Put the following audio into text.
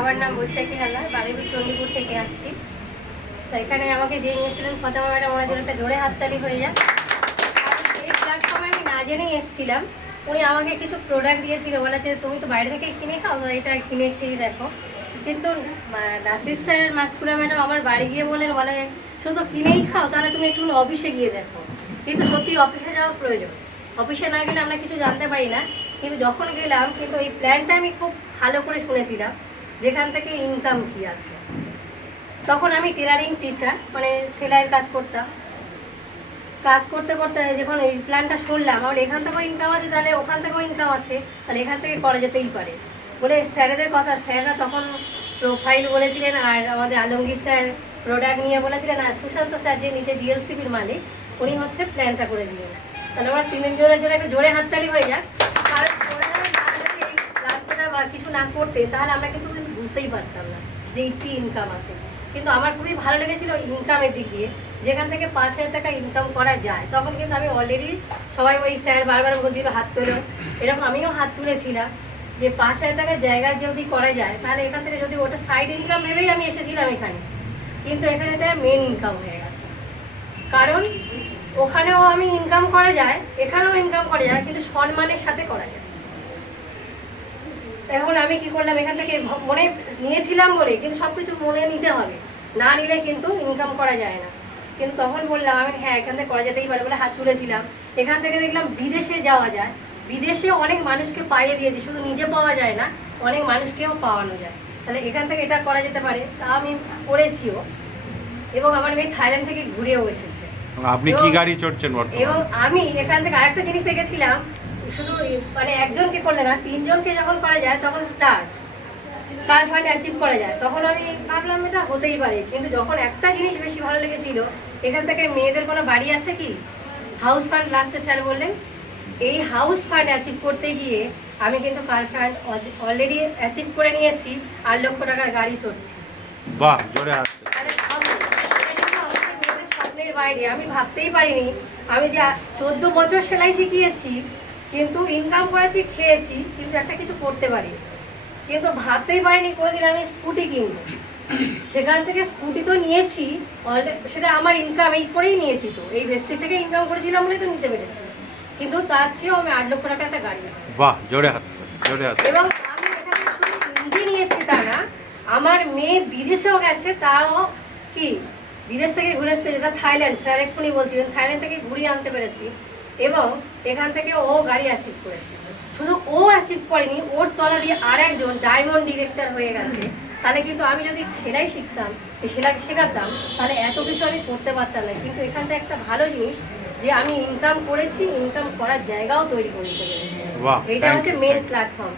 আমার নাম বৈশাখী হালদার, বারুইপুর চণ্ডীপুর থেকে আসছি। তো এখানে আমাকে যে নিয়েছিলেন ফতেমা ম্যাডাম, ওনার জন্য একটা জোরে হাততালি হয়ে যায়। আর এই প্ল্যাটফর্মে আমি না জেনেই এসেছিলাম। উনি আমাকে কিছু প্রোডাক্ট দিয়েছিল, বলেছে তুমি তো বাইরে থেকে কিনে খাও, তো এটা কিনেছি দেখো। কিন্তু নাসির স্যার, মাসকুরা ম্যাডাম আমার বাড়ি গিয়ে বলে শুধু কিনেই খাও, তাহলে তুমি একটু অফিসে গিয়ে দেখো। কিন্তু সত্যি অফিসে যাওয়া প্রয়োজন, অফিসে না গেলে আমরা কিছু জানতে পারি না। কিন্তু যখন গেলাম, কিন্তু এই প্ল্যানটা আমি খুব ভালো করে শুনেছিলাম, যেখান থেকে ইনকাম কি আছে। তখন আমি টেলারিং টিচার, মানে সেলাইয়ের কাজ করতাম। কাজ করতে করতে যখন এই প্ল্যানটা শুনলাম, আমার এখান থেকেও ইনকাম আছে, তাহলে ওখান থেকেও ইনকাম আছে, তাহলে এখান থেকে করা যেতেই পারে বলে স্যারেদের কথা। স্যাররা তখন প্রোফাইল বলেছিলেন, আর আমাদের আলমগীর স্যার প্রোডাক্ট নিয়ে বলেছিলেন, আর সুশান্ত স্যার যে নিচে ডিএলসিপির মালিক, উনি হচ্ছে প্ল্যানটা করেছিলেন। তাহলে আমার তিনজনের জন্য একটা জোরে হাততালি হয়ে যাক। কারণ ওনারা না যদি এই ক্লাসটা বা কিছু না করতে, তাহলে আমরা কিন্তু বুঝতেই পারতাম না যে কি ইনকাম আছে। কিন্তু আমার খুবই ভালো লেগেছিল ইনকামের দিক দিয়ে, যেখান থেকে 5,000 টাকা ইনকাম করা যায়। তখন কিন্তু আমি অলরেডি, সবাই ওই স্যার বারবার বলছিল হাত তোলো, এরকম আমিও হাত তুলেছিলাম যে 5,000 টাকার জায়গায় যদি করা যায়, তাহলে এখান থেকে যদি ওটা সাইড ইনকাম ভেবেই আমি এসেছিলাম এখানে। কিন্তু এখানে এটা মেন ইনকাম হয়ে গেছে, কারণ ওখানেও আমি ইনকাম করা যায়, এখানেও ইনকাম করা যায়, কিন্তু সম্মানের সাথে করা যায়। এখন আমি কি করলাম, এখান থেকে মনে নিয়েছিলাম বলে, কিন্তু সব কিছু মনে নিতে হবে, না নিলে কিন্তু ইনকাম করা যায় না। কিন্তু তখন বললাম আমি, হ্যাঁ এখান থেকে করা যেতেই পারে বলে হাত তুলেছিলাম। এখান থেকে দেখলাম বিদেশে যাওয়া যায়, বিদেশে অনেক মানুষকে পাইয়ে দিয়েছি, শুধু নিজে পাওয়া যায় না, অনেক মানুষকেও পাওয়ানো যায়। তাহলে এখান থেকে এটা করা যেতে পারে, তা আমি করেছিও। এবং আমার মেয়ে থাইল্যান্ড থেকে ঘুরেও এসেছে। আপনি কি গাড়ি চড়ছেন বর্তমানে? এবং আমি এখান থেকে আরেকটা জিনিস দেখেছিলাম, শুধু মানে একজনকে করলে না, 3 জনকে যখন করা যায় তখন স্টার কার ফান্ড অ্যাচিভ করা যায়। তখন আমি ভাবলাম এটা হতেই পারে। কিন্তু যখন একটা জিনিস বেশি ভালো লেগেছিল, এখান থেকে মেয়েদের কোনো বাড়ি আছে কি, হাউস ফান্ড লাস্টে স্যার বললেন, এই হাউস ফান্ড অ্যাচিভ করতে গিয়ে আমি কিন্তু কার ফান্ড অলরেডি অ্যাচিভ করে নিয়েছি, 8 লক্ষ টাকার গাড়ি চড়ছি। বাহ, জোরে হাত। স্বপ্নের বাইরে, আমি ভাবতেই পারিনি। আমি যে 14 বছর সেলাই শিখিয়েছি, কিন্তু ইনকাম করেছি, খেয়েছি, কিন্তু একটা কিছু করতে পারি। কিন্তু ভাবতেই পারিনি কোনোদিন আমি স্কুটি কিনবো। সেখান থেকে স্কুটি তো নিয়েছি, সেটা আমার ইনকাম এই করেই নিয়েছি, তো এই ভেস্টি থেকে ইনকাম করেছিলাম বলে তো নিতে পেরেছি। কিন্তু তার চেয়েও আমি 8 লক্ষ টাকা একটা গাড়ি। বাহ, জোরে হাত, জোরে হাত। এবং আমি এখানে শুধু নিজে নিয়েছি তা না, আমার মেয়ে বিদেশেও গেছে, তাও কি বিদেশ থেকে ঘুরে এসেছে, যেটা থাইল্যান্ড, স্যার এক্ষুনি বলছিলেন, থাইল্যান্ড থেকে ঘুরিয়ে আনতে পেরেছি। এবং এখান থেকে ও গাড়ি অ্যাচিভ করেছে। শুধু ও অ্যাচিভ করেনি, ওর তলা দিয়ে আরেকজন ডায়মন্ড ডিরেক্টর হয়ে গেছে। তাহলে কিন্তু আমি যদি সেলাই শিখতাম, সেলাই শেখাতাম, তাহলে এত কিছু আমি করতে পারতাম না। কিন্তু এখানটা একটা ভালো জিনিস যে আমি ইনকাম করেছি, ইনকাম করার জায়গাও তৈরি করে দিতে পেরেছি। এটা হচ্ছে মেন প্ল্যাটফর্ম।